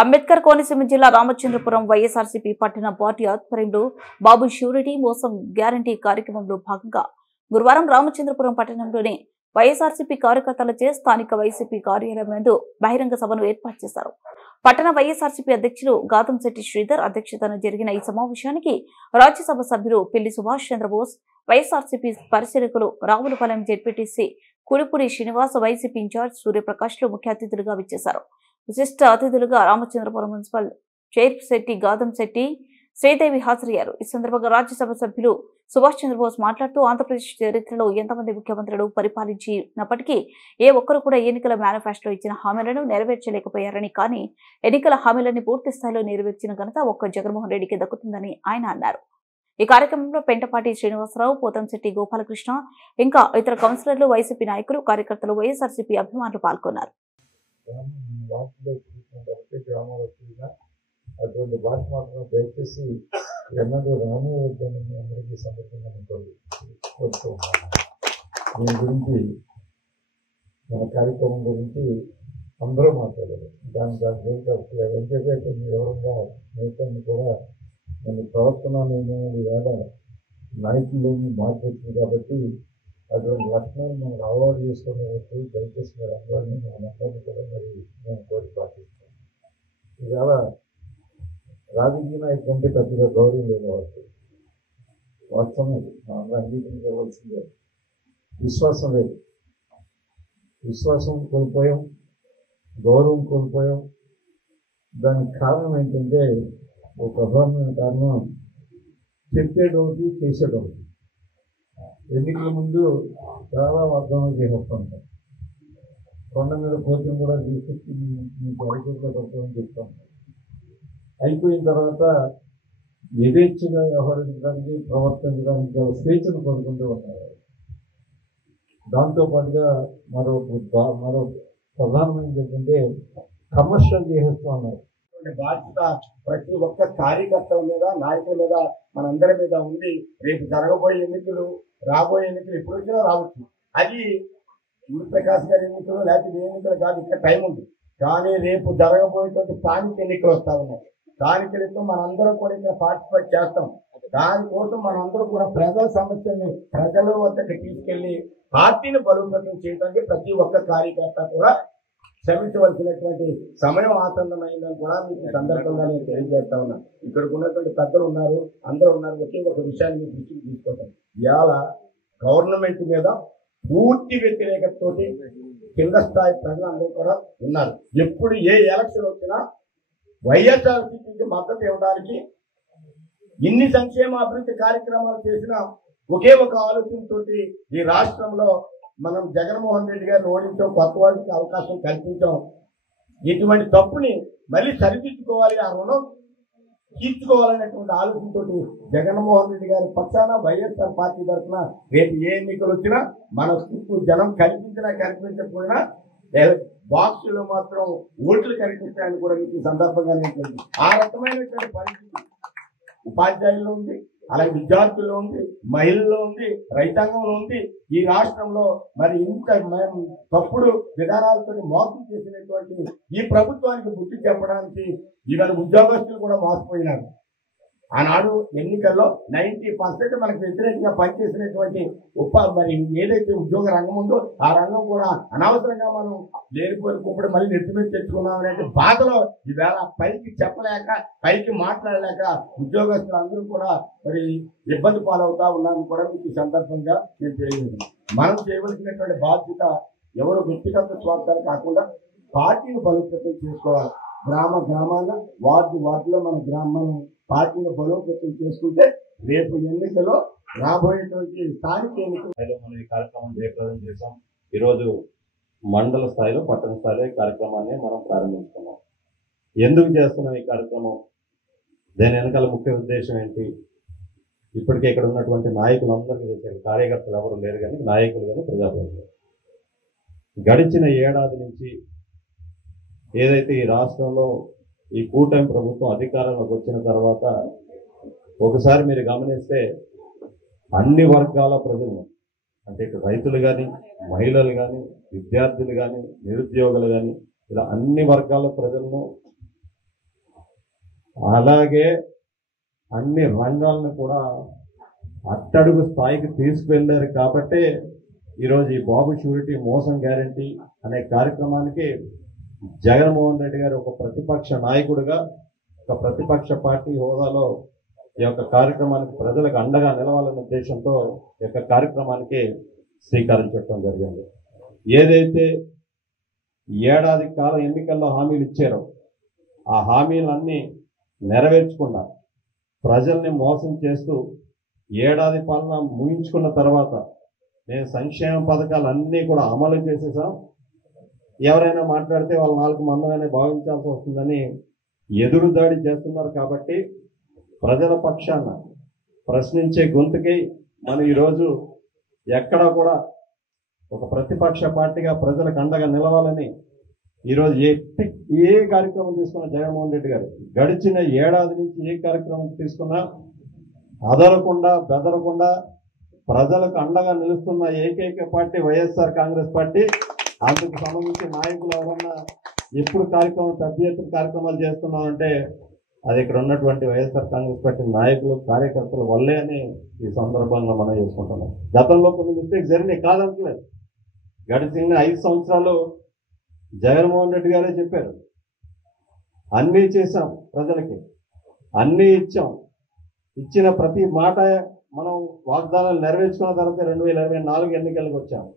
అంబేద్కర్ కోనసీమ జిల్లా రామచంద్రపురం వైఎస్ఆర్సీపీ పట్టణ పార్టీ ఆధ్వర్యంలో బాబు ష్యూరిటీ మోసం గ్యారంటీ కార్యక్రమంలో భాగంగా గురువారం రామచంద్రపురం పట్టణంలోని వైఎస్ఆర్సీపీ కార్యకర్తలచే స్థానిక వైసీపీ కార్యాలయం నందు బహిరంగ సభను ఏర్పాటు చేశారు. పట్టణ వైఎస్ఆర్సీపీ అధ్యక్షులు గాతంశెట్టి శ్రీధర్ అధ్యక్షతన జరిగిన ఈ సమావేశానికి రాజ్యసభ సభ్యులు పిల్లి సుభాష్ చంద్రబోస్, వైఎస్ఆర్సీపీ పరిశీలకులు రావులపాలెం జెడ్పీటీసీ కుడిపూడి శ్రీనివాస్, వైసీపీ ఇన్ఛార్జ్ సూర్యప్రకాశ్లు ముఖ్య అతిథులుగా విచ్చేశారు. విశిష్ట అతిథులుగా రామచంద్రపురం మున్సిపల్ చైర్శెట్టి గాతంశెట్టి శ్రీదేవి హాజరయ్యారు. ఈ సందర్భంగా రాజ్యసభ సభ్యులు సుభాష్ చంద్రబోస్ మాట్లాడుతూ ఆంధ్రప్రదేశ్ చరిత్రలో ఎంతమంది ముఖ్యమంత్రులు పరిపాలించినప్పటికీ ఏ ఒక్కరు కూడా ఎన్నికల మేనిఫెస్టోలో ఇచ్చిన హామీలను నెరవేర్చలేకపోయారని, కానీ ఎన్నికల హామీలను పూర్తి స్థాయిలో నెరవేర్చిన ఘనత ఒక్క జగన్మోహన్ రెడ్డికి దక్కుతుందని ఆయన అన్నారు. ఈ కార్యక్రమంలో పెంటపాటి శ్రీనివాసరావు, పోతంశెట్టి గోపాలకృష్ణ, ఇంకా ఇతర కౌన్సిలర్లు, వైసీపీ నాయకులు, కార్యకర్తలు, వైఎస్ఆర్సీపీ అభిమానులు పాల్గొన్నారు. అటువంటి భాష మాత్రం దయచేసి ఎన్నడూ రానివద్దని అందరికీ సందర్భంగా కోరుతూ ఉన్నాను. దీని గురించి మన కార్యక్రమం గురించి అందరూ మాట్లాడారు. దాని గురించి అసలు ఎంతసేపు వివరంగా నేతల్ని కూడా మన ప్రవర్తన నేను ఇవాళ నాయకులని మార్చొచ్చింది కాబట్టి అటువంటి లక్షణాలు మనం అలవాటు చేసుకునేటట్టు దయచేసి మీరు అందరినీ మనందరినీ కూడా మరి నేను కోరి పాటిస్తాను. ఇవాళ రాజకీయ నాయకులు అంటే పెద్దగా గౌరవం లేదు కాబట్టి వాస్తవం మనం అంగీకరించవలసిందే. విశ్వాసం లేదు, విశ్వాసం కోల్పోయాం, గౌరవం కోల్పోయాం. దానికి కారణం ఏంటంటే ఒక ప్రధానమైన కారణం చెప్పేటోటి చేసేటోటి. ఎన్నికల ముందు చాలా వాగ్దానం చేసేస్తుంటాం. కొండ మీద కోచం కూడా తీసుకొచ్చి మీకు అరిచేట్లో పడుతుందని చెప్తాం. అయిపోయిన తర్వాత యథేచ్ఛగా వ్యవహరించడానికి, ప్రవర్తించడానికి స్వేచ్ఛను కోరుకుంటూ ఉన్నారు. దాంతోపాటుగా మరో ప్రధానమైనది ఏంటంటే కమర్షియల్ చేసేస్తూ ఉన్నారు. బాధ్యత ప్రతి ఒక్క కార్యకర్తల మీద, నాయకుల మీద, మనందరి మీద ఉంది. రేపు జరగబోయే ఎన్నికలు, రాబోయే ఎన్నికలు ఎప్పుడు వచ్చినా రావచ్చు. అది సూర్యప్రకాష్ గారి ఎన్నికలు లేకపోతే ఏ ఎన్నికలు కాదు, ఇక్కడ టైం ఉంది. కానీ రేపు జరగబోయేటువంటి స్థానిక ఎన్నికలు వస్తా ఉన్నాయి. స్థానిక ఎన్నికలు మనందరం కూడా ఇక్కడ పార్టిసిపేట్ చేస్తాం. దానికోసం మనందరూ కూడా ప్రజల సమస్యల్ని ప్రజల వద్దకు తీసుకెళ్లి పార్టీని బలోపేతం చేయడానికి ప్రతి ఒక్క కార్యకర్త కూడా శ్రమించవలసినటువంటి సమయం ఆసన్నమైందని కూడా మీకు సందర్భంగా నేను తెలియజేస్తా ఉన్నాను. ఇక్కడికి ఉన్నటువంటి పెద్దలు ఉన్నారు, అందరూ ఉన్నారు. ఒకే ఒక విషయాన్ని మీ దృష్టికి తీసుకొస్తాం. ఇవాళ గవర్నమెంట్ మీద పూర్తి వ్యతిరేకతతోటి కింద స్థాయి ప్రజలందరూ కూడా ఉన్నారు. ఎప్పుడు ఏ ఎలక్షన్ వచ్చినా వైఎస్ఆర్సీపీకి మద్దతు ఇవ్వడానికి ఇన్ని సంక్షేమ అభివృద్ధి కార్యక్రమాలు చేసినా ఒకే ఒక ఆలోచనతో ఈ రాష్ట్రంలో మనం జగన్మోహన్ రెడ్డి గారిని ఓడించాం, కొత్త వాళ్ళకి అవకాశం కల్పించాం. ఇటువంటి తప్పుని మళ్ళీ సరిదిద్దుకోవాలి, ఆ రుణం తీర్చుకోవాలనేటువంటి ఆలోచనతో జగన్మోహన్ రెడ్డి గారి పక్షాన వైఎస్ఆర్ పార్టీ తరఫున రేపు ఏ ఎన్నికలు వచ్చినా మన చుట్టూ జనం కనిపించినా కనిపించకపోయినా బాక్సులో మాత్రం ఓట్లు కనిపిస్తాయని కూడా మీకు సందర్భంగా నేను ఆ రకమైనటువంటి పరిస్థితి ఉపాధ్యాయుల్లో ఉంది, అలాగే విద్యార్థుల్లో ఉంది, మహిళల్లో ఉంది, రైతాంగంలో ఉంది. ఈ రాష్ట్రంలో మరి ఇంత తప్పుడు విధానాలతో మోసం చేసినటువంటి ఈ ప్రభుత్వానికి బుద్ధి చెప్పడానికి ఇవాళ ఉద్యోగస్తులు కూడా మోసపోయినారు. ఆనాడు ఎన్నికల్లో 90% మనకు వ్యతిరేకంగా పనిచేసినటువంటి మరి ఏదైతే ఉద్యోగ రంగం ఉందో ఆ రంగం కూడా అనవసరంగా మనం లేనిపోయిన కుంపడి మళ్ళీ నెత్తి మీద తెచ్చుకున్నాం అనే బాధలో ఈవేళ పైకి చెప్పలేక, పైకి మాట్లాడలేక ఉద్యోగస్తులు అందరూ కూడా మరి ఇబ్బంది పాలవుతా ఉన్నారని కూడా మీకు ఈ సందర్భంగా నేను తెలియజేస్తున్నాను. మనం చేయవలసినటువంటి బాధ్యత ఎవరు వ్యక్తిగత స్వార్థాలు కాకుండా పార్టీని బలోపేతం చేసుకోవాలి. గ్రామాన వార్డులో మన గ్రామాన్ని పార్టీని బలోపేతం చేసుకుంటే రేపు ఎన్నికలో రాబోయేటువంటి స్థానిక ఎన్నికలు మనం ఈ కార్యక్రమం జయప్రదం చేశాం. ఈరోజు మండల స్థాయిలో, పట్టణ స్థాయిలో ఈ కార్యక్రమాన్ని మనం ప్రారంభించుకున్నాం. ఎందుకు చేస్తున్నాం ఈ కార్యక్రమం? దాని వెనకాల ముఖ్య ఉద్దేశం ఏంటి? ఇప్పటికే ఇక్కడ ఉన్నటువంటి నాయకులందరికీ తెలిసారు. కార్యకర్తలు ఎవరు లేరు, కానీ నాయకులు కానీ ప్రజాప్రతినిధులు గడిచిన ఏడాది నుంచి ఏదైతే ఈ రాష్ట్రంలో ఈ కూటమి ప్రభుత్వం అధికారంలోకి వచ్చిన తర్వాత ఒకసారి మీరు గమనిస్తే అన్ని వర్గాల ప్రజలను, అంటే ఇటు రైతులు కానీ, మహిళలు కానీ, విద్యార్థులు కానీ, నిరుద్యోగులు కానీ, ఇలా అన్ని వర్గాల ప్రజలను అలాగే అన్ని రంగాలను కూడా అట్టడుగు స్థాయికి తీసుకువెళ్ళారు కాబట్టి ఈరోజు ఈ బాబు షూరిటీ మోసం గ్యారంటీ అనే కార్యక్రమానికి జగన్మోహన్ రెడ్డి గారు ఒక ప్రతిపక్ష నాయకుడిగా ఒక ప్రతిపక్ష పార్టీ హోదాలో ఈ యొక్క కార్యక్రమానికి ప్రజలకు అండగా నిలవాలనే ఉద్దేశంతో ఈ యొక్క కార్యక్రమానికి శ్రీకారం చుట్టడం జరిగింది. ఏదైతే ఏడాది కాలం ఎన్నికల్లో హామీలు ఇచ్చారో ఆ హామీలన్నీ నెరవేర్చకుండా ప్రజల్ని మోసం చేస్తూ ఏడాది పాలన ముగించుకున్న తర్వాత నేను సంక్షేమ పథకాలన్నీ కూడా అమలు చేసేసాం, ఎవరైనా మాట్లాడితే వాళ్ళ నాలుగు మందమనే భావించాల్సి వస్తుందని ఎదురుదాడి చేస్తున్నారు. కాబట్టి ప్రజల పక్షాన ప్రశ్నించే గొంతుకి మనం ఈరోజు ఎక్కడా కూడా ఒక ప్రతిపక్ష పార్టీగా ప్రజలకు అండగా నిలవాలని ఈరోజు ఏ కార్యక్రమం తీసుకున్నా జగన్మోహన్ రెడ్డి గారు గడిచిన ఏడాది నుంచి ఏ కార్యక్రమం తీసుకున్నా అదరకుండా బెదరకుండా ప్రజలకు అండగా నిలుస్తున్న ఏకైక పార్టీ వైఎస్ఆర్ కాంగ్రెస్ పార్టీ. అందుకు సంబంధించి నాయకులు ఎవరన్నా ఎప్పుడు కార్యక్రమం పెద్ద ఎత్తున కార్యక్రమాలు చేస్తున్నామంటే అది ఇక్కడ ఉన్నటువంటి వైఎస్ఆర్ కాంగ్రెస్ పార్టీ నాయకులు కార్యకర్తల వల్లే అని ఈ సందర్భంగా మనం చేసుకుంటున్నాం. గతంలో కొన్ని మిస్టేక్స్ జరిగినాయి కాదంటలేదు. గడిచిన 5 సంవత్సరాలు జగన్మోహన్ రెడ్డి గారే చెప్పారు, అన్నీ చేశాం, ప్రజలకి అన్నీ ఇచ్చాం, ఇచ్చిన ప్రతి మాట మనం వాగ్దానాలు నెరవేర్చుకున్న తర్వాత 2024 ఎన్నికలకు వచ్చాము.